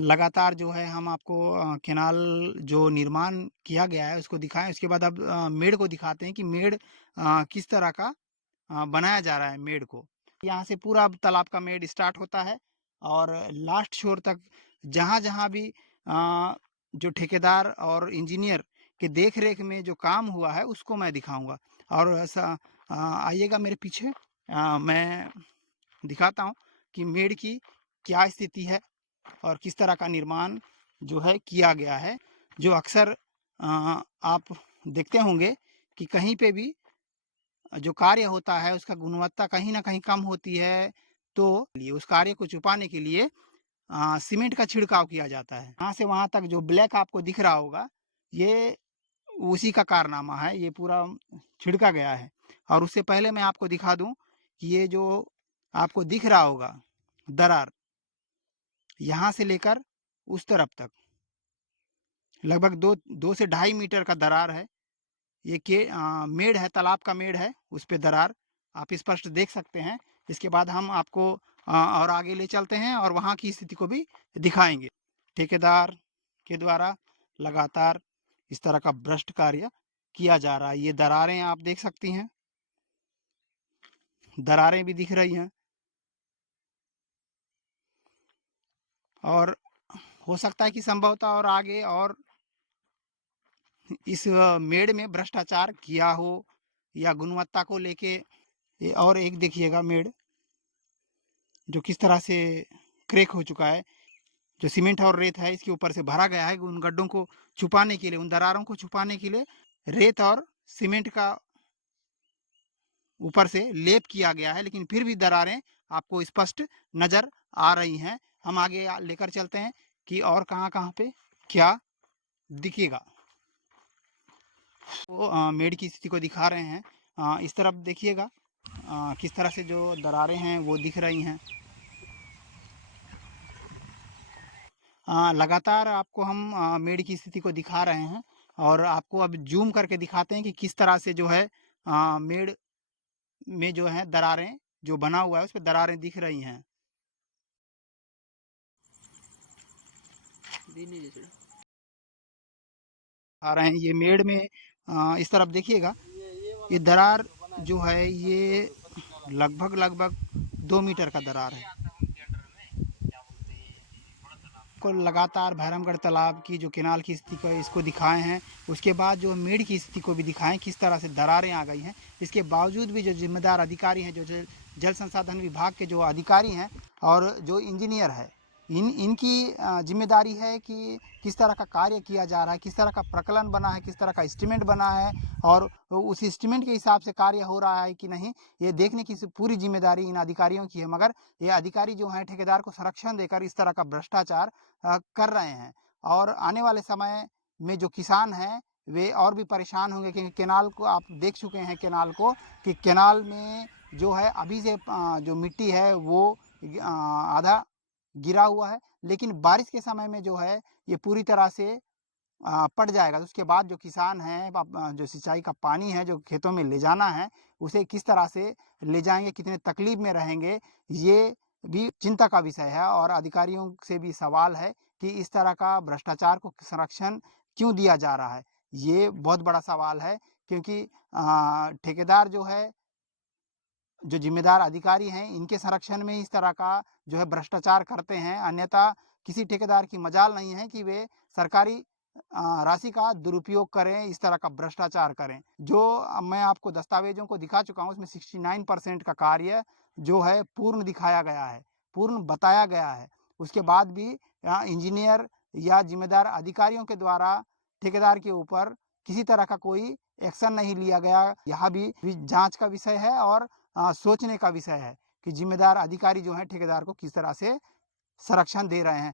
लगातार जो है हम आपको केनाल जो निर्माण किया गया है उसको दिखाएँ। उसके बाद अब मेड़ को दिखाते हैं कि मेड़ किस तरह का बनाया जा रहा है मेड़ को। यहाँ से पूरा अब तालाब का मेड़ स्टार्ट होता है और लास्ट छोर तक जहाँ-जहाँ भी जो ठेकेदार और इंजीनियर के देख-रेख में जो काम हुआ है उसको मैं दिखाऊँगा। और आइएगा मेरे पीछे, मैं दिखाता हूँ कि मेड़ की क्या स्थिति है और किस तरह का निर्माण जो है किया गया है। जो अक्सर आप देखते होंगे कि कहीं पे भी जो कार्य होता है उसका गुणवत्ता कहीं न कहीं कम होती है, तो लिए उस कार्य को छुपाने के लिए सीमेंट का छिड़काव किया जाता है। यहाँ से वहाँ तक जो ब्लैक आपको दिख रहा होगा, ये उसी का कारनामा है, ये पूरा छिड़का गया है। और उससे पहले मैं आपको दिखा दूँ कि ये जो आपको दिख रहा होगा दरार, यहाँ से लेकर उस तरफ तक लगभग 2 से ढाई मीटर का दरार है। ये मेड़ है, तालाब का मेड़ है, उस पे दरार आप स्पष्ट देख सकते हैं। इसके बाद हम आपको और आगे ले चलते हैं और वहाँ की स्थिति को भी दिखाएँगे। ठेकेदार के द्वारा लगातार इस तरह का भ्रष्ट कार्य किया जा रहा है। ये दरारें आप देख सकती हैं, दरारें भी दिख रही हैं और हो सकता है कि संभवतः और आगे और इस मेड़ में भ्रष्टाचार किया हो या गुणवत्ता को लेके। ये और एक देखिएगा मेड़ जो किस तरह से क्रैक हो चुका है। जो सीमेंट और रेत है इसके ऊपर से भरा गया है उन गड्ढों को छुपाने के लिए, उन दरारों को छुपाने के लिए रेत और सीमेंट का ऊपर से लेप किया गया है, लेकिन फिर भी दरारें आपको स्पष्ट नजर आ रही हैं। हम आगे लेकर चलते हैं कि और कहाँ-कहाँ पे क्या दिखेगा। तो मेड़ की स्थिति को दिखा रहे हैं। इस तरफ देखिएगा किस तरह से जो दरारें हैं वो दिख रही हैं। लगातार आपको हम मेड़ की स्थिति को दिखा रहे हैं और आपको अब ज़ूम करके दिखाते हैं कि किस तरह से जो है मेड़ में जो है दरारें जो बना हुआ है उस पे दरारें दिख रही हैं। आ रहे हैं ये मेड़ में इस तरफ देखिएगा, ये दरार जो है ये लगभग 2 मीटर का दरार है। को लगातार भैरमगढ़ तालाब की जो केनाल की स्थिति को इसको दिखाए हैं, उसके बाद जो मेड़ की स्थिति को भी दिखाएं किस तरह से दरारें आ गई हैं। इसके बावजूद भी जो जिम्मेदार अधिकारी हैं, जो जल संसाधन विभाग के जो अधिकारी हैं और जो इंजीनियर है, इनकी जिम्मेदारी है कि किस तरह का कार्य किया जा रहा है, किस तरह का प्रकलन बना है, किस तरह का एस्टीमेट बना है और उस एस्टीमेट के हिसाब से कार्य हो रहा है कि नहीं, ये देखने की पूरी जिम्मेदारी इन अधिकारियों की है। मगर ये अधिकारी जो हैं ठेकेदार को संरक्षण देकर इस तरह का भ्रष्टाचार कर रहे हैं और आने वाले समय में जो किसान हैं वे और भी परेशान होंगे, क्योंकि केनाल को आप देख चुके हैं, केनाल को कि केनाल में जो है अभी से जो मिट्टी है वो आधा गिरा हुआ है, लेकिन बारिश के समय में जो है ये पूरी तरह से पट जाएगा। तो उसके बाद जो किसान हैं जो सिंचाई का पानी है जो खेतों में ले जाना है, उसे किस तरह से ले जाएंगे, कितने तकलीफ में रहेंगे, ये भी चिंता का विषय है। और अधिकारियों से भी सवाल है कि इस तरह का भ्रष्टाचार को संरक्षण क्यों दिया जा रहा है। ये बहुत बड़ा सवाल है, क्योंकि ठेकेदार जो है, जो जिम्मेदार अधिकारी हैं, इनके संरक्षण में इस तरह का जो है भ्रष्टाचार करते हैं। अन्यथा किसी ठेकेदार की मजाल नहीं है कि वे सरकारी राशि का दुरुपयोग करें, इस तरह का भ्रष्टाचार करें। जो मैं आपको दस्तावेजों को दिखा चुका हूँ उसमें 69% का कार्य जो है पूर्ण दिखाया गया है, पूर्ण बताया गया है। उसके बाद भी इंजीनियर या जिम्मेदार अधिकारियों के द्वारा ठेकेदार के ऊपर किसी तरह का कोई एक्शन नहीं लिया गया। यह भी जांच का विषय है और सोचने का विषय है कि जिम्मेदार अधिकारी जो है ठेकेदार को किस तरह से संरक्षण दे रहे हैं।